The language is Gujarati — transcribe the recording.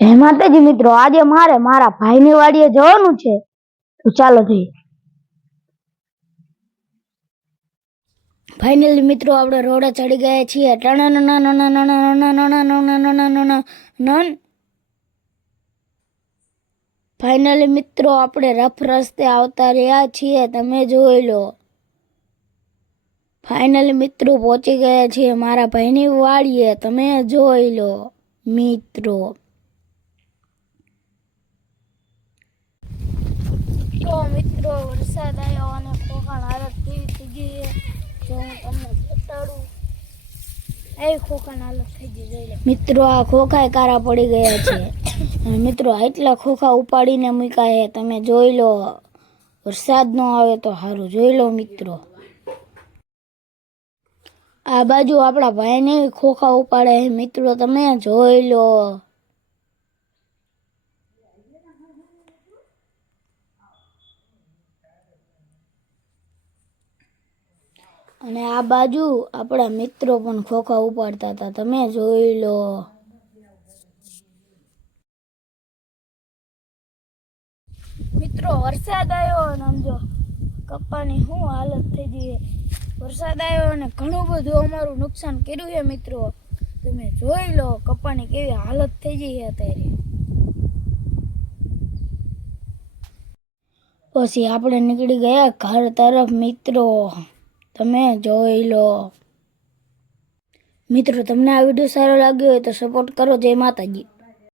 હે માતાજી મિત્રો, આજે મારે મારા ભાઈની વાડીએ જવાનું છે, તો ચાલો જઈએ. ફાઇનલી મિત્રો આપણે રોડે ચડી ગયા છીએ. ફાઇનલી મિત્રો આપણે રફ રસ્તે આવતા રહ્યા છીએ, તમે જોઈ લો. ફાઇનલી મિત્રો પહોંચી ગયા છીએ મારા ભાઈની વાડીએ, તમે જોઈ લો મિત્રો. તો મિત્રો વરસાદ આવ્યો અને ખોખાણ હાલત કેવી થઈ ગઈ છે જો હું તમને બતાડું. એ ખોખાણ હાલત થઈ ગઈ જોઈ લો મિત્રો. આ ખોખાય કારા પડી ગયા છે અને મિત્રો આટલા ખોખા ઉપાડીને મૂક્યા છે, તમે જોઈ લો. વરસાદ ન આવે તો સારું, જોઈ લો મિત્રો. આ બાજુ આપણા ભાઈને ખોખા ઉપાડે છે મિત્રો, તમે જોઈ લો. અને આ બાજુ આપણા મિત્રો પણ ખોખા ઉપાડતા હતા, તમે જોઈ લો. મિત્રો વરસાદ આવ્યો અને સમજો કપ્પાની શું હાલત થઈ ગઈ. વરસાદ આવ્યો અને ઘણું બધું અમારું નુકસાન કર્યું છે મિત્રો, તમે જોઈ લો. કપ્પાની કેવી હાલત થઈ ગઈ છે અત્યારે. પછી આપણે નીકળી ગયા ઘર તરફ મિત્રો, તમે જોઈ લો. મિત્રો તમને આ વિડીયો સારો લાગ્યો હોય તો સપોર્ટ કરો. જય માતાજી.